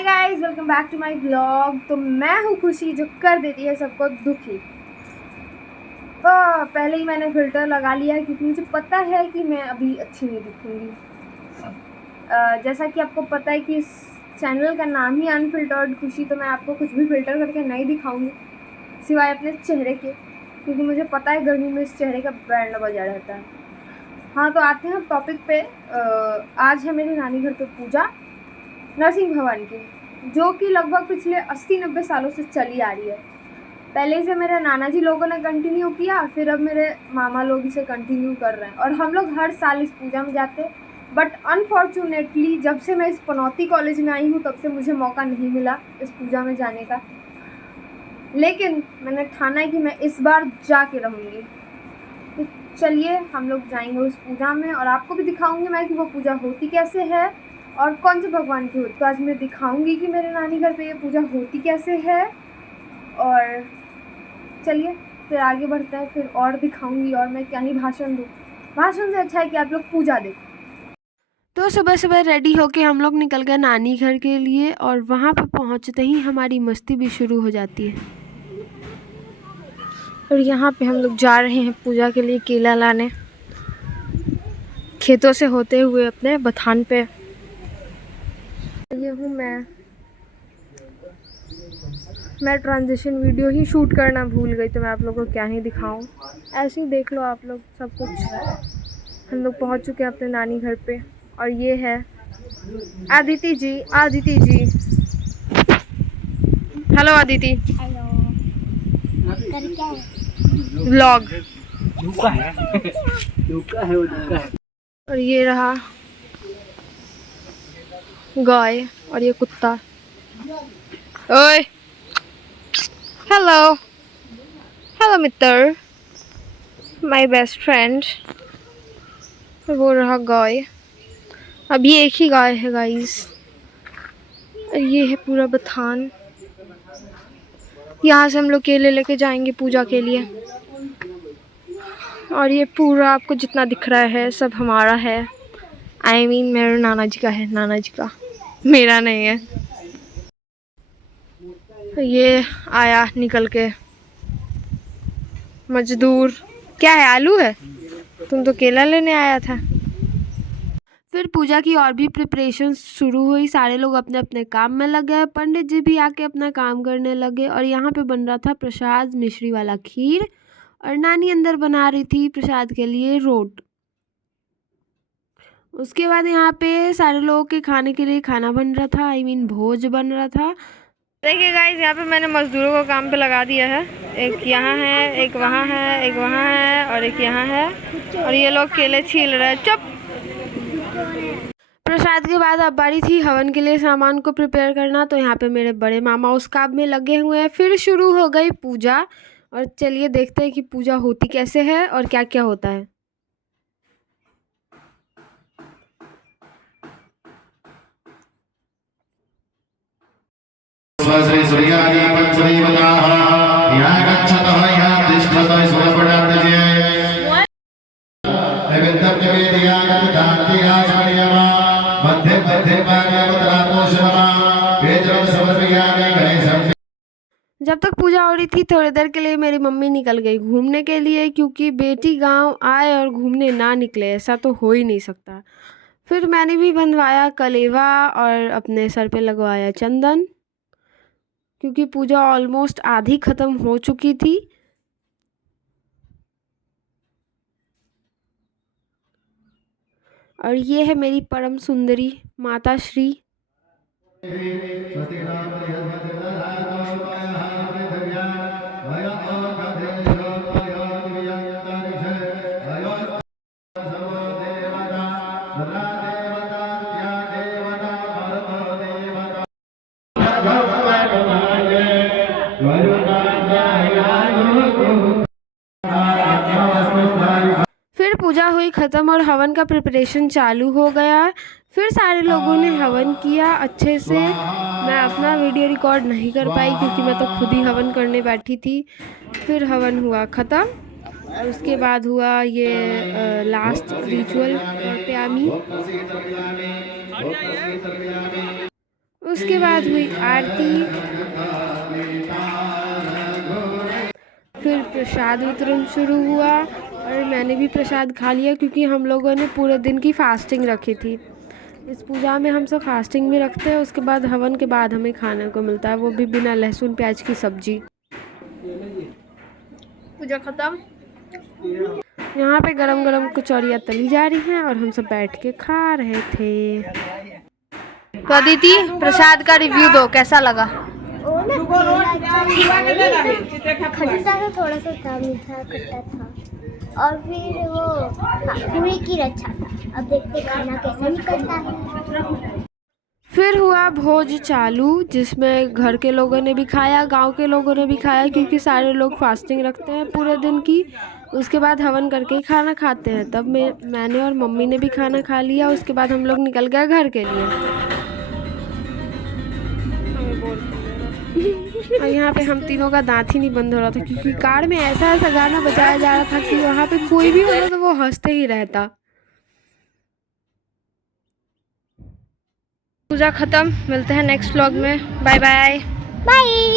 Hi guys, welcome back to my blog. तो मैं हूँ खुशी जो कर देती है सबको दुखी। तो पहले ही मैंने फ़िल्टर लगा लिया है क्योंकि मुझे पता है कि मैं अभी अच्छी नहीं दिखूँगी। जैसा कि आपको पता है कि इस चैनल का नाम ही अनफिल्टर्ड खुशी, तो मैं आपको कुछ भी फ़िल्टर करके नहीं दिखाऊँगी सिवाय अपने चेहरे के, क्योंकि मुझे पता है गर्मी में इस चेहरे का बैंड बजा रहता है। हाँ, तो आते हैं टॉपिक पे। आज है मेरे नानी घर पे पूजा नरसिंह भगवान की, जो कि लगभग पिछले 80-90 सालों से चली आ रही है। पहले से मेरे नाना जी लोगों ने कंटिन्यू किया, फिर अब मेरे मामा लोग इसे कंटिन्यू कर रहे हैं और हम लोग हर साल इस पूजा में जाते हैं। बट अनफॉर्चुनेटली जब से मैं इस पनौती कॉलेज में आई हूँ तब से मुझे मौका नहीं मिला इस पूजा में जाने का, लेकिन मैंने ठाना है कि मैं इस बार जा के रहूँगी। तो चलिए हम लोग जाएंगे उस पूजा में और आपको भी दिखाऊंगी मैं कि वो पूजा होती कैसे है और कौन से भगवान की होती। तो आज मैं दिखाऊंगी कि मेरे नानी घर पे ये पूजा होती कैसे है। और चलिए फिर आगे बढ़ते हैं, फिर और दिखाऊंगी और मैं क्या ही भाषण दूँ। भाषण से अच्छा है कि आप लोग पूजा देखो। तो सुबह सुबह रेडी होके हम लोग निकल गए नानी घर के लिए और वहाँ पे पहुँचते ही हमारी मस्ती भी शुरू हो जाती है। और यहाँ पे हम लोग जा रहे हैं पूजा के लिए केला लाने, खेतों से होते हुए अपने बथान पे। ये हूँ मैं ट्रांजिशन वीडियो ही शूट करना भूल गई, तो मैं आप लोगों को क्या ही दिखाऊं। ऐसे ही देख लो आप लोग सब कुछ। हम लोग पहुँच चुके हैं अपने नानी घर पे और ये है आदिति जी। आदिति जी, हेलो आदिति। हेलो। व्लॉग। दुका है। और ये रहा गाय और ये कुत्ता। ओए, hello hello Mitra, my best friend. वो रहा गाय। अब ये एक ही गाय है गाइस। ये है पूरा बथान। यहाँ से हम लोग केले लेके जाएंगे पूजा के लिए। और ये पूरा आपको जितना दिख रहा है सब हमारा है। I mean मेरे नाना जी का है, नाना जी का, मेरा नहीं है। ये आया निकल के मजदूर। क्या है, आलू है? तुम तो केला लेने आया था। फिर पूजा की और भी प्रिपरेशन शुरू हुई। सारे लोग अपने अपने काम में लगे। पंडित जी भी आके अपना काम करने लगे और यहाँ पे बन रहा था प्रसाद, मिश्री वाला खीर, और नानी अंदर बना रही थी प्रसाद के लिए रोट। उसके बाद यहाँ पे सारे लोगों के खाने के लिए खाना बन रहा था, I mean भोज बन रहा था। देखिए गाइस, यहाँ पे मैंने मजदूरों को काम पे लगा दिया है। एक यहाँ है, एक वहाँ है, एक वहाँ है और एक यहाँ है, और ये लोग केले छील रहे हैं। चुप। प्रसाद के बाद अब बारी थी हवन के लिए सामान को प्रिपेयर करना। तो यहाँ पे मेरे बड़े मामा उस काम में लगे हुए हैं। फिर शुरू हो गई पूजा और चलिए देखते हैं कि पूजा होती कैसे है और क्या क्या होता है। श्री सूर्यादि पंचदेवताः यहाँ गच्छतः यहाँ तिष्ठतः सुरपणान्तजे नैवेद्यं निवेदयामि दान्तिरासमयमा मध्ये मध्ये पार्यवतरातोषमा वेदं समर्पयामि गणेशं। जब तक पूजा हो रही थी थोड़ी देर के लिए मेरी मम्मी निकल गई घूमने के लिए, क्योंकि बेटी गांव आए और घूमने ना निकले ऐसा तो हो ही नहीं सकता। फिर मैंने भी बंधवाया कलेवा और अपने सर पे लगवाया चंदन, क्योंकि पूजा ऑलमोस्ट आधी ख़त्म हो चुकी थी। और ये है मेरी परम सुंदरी माता श्री। फिर पूजा हुई ख़त्म और हवन का प्रिपरेशन चालू हो गया। फिर सारे लोगों ने हवन किया अच्छे से। मैं अपना वीडियो रिकॉर्ड नहीं कर पाई क्योंकि मैं तो खुद ही हवन करने बैठी थी। फिर हवन हुआ ख़त्म और उसके बाद हुआ ये लास्ट रिचुअल पे आमी। उसके बाद हुई आरती, फिर प्रसाद वितरण शुरू हुआ और मैंने भी प्रसाद खा लिया क्योंकि हम लोगों ने पूरे दिन की फास्टिंग रखी थी। इस पूजा में हम सब फास्टिंग भी रखते हैं। उसके बाद हवन के बाद हमें खाने को मिलता है, वो भी बिना लहसुन प्याज की सब्जी। पूजा खत्म। यहाँ पे गरम गरम कचौरियाँ तली जा रही हैं और हम सब बैठ के खा रहे थे। तो अदिति, प्रसाद का रिव्यू दो, कैसा लगा? खट्टा था, थोड़ा सा था, मीठा खट्टा था, और फिर वो पूरी की अच्छा था। अब देखते खाना कैसा निकलता है। फिर हुआ भोज चालू, जिसमें घर के लोगों ने भी खाया, गांव के लोगों ने भी खाया क्योंकि सारे लोग फास्टिंग रखते हैं पूरे दिन की। उसके बाद हवन करके ही खाना खाते हैं। तब मैंने और मम्मी ने भी खाना खा लिया। उसके बाद हम लोग निकल गए घर के लिए। और यहाँ पे हम तीनों का दांत ही नहीं बंद हो रहा था क्योंकि कार में ऐसा ऐसा गाना बजाया जा रहा था कि वहाँ पे कोई भी होता तो वो हंसते ही रहता। पूजा खत्म, मिलते हैं नेक्स्ट व्लॉग में। Bye bye. बाय।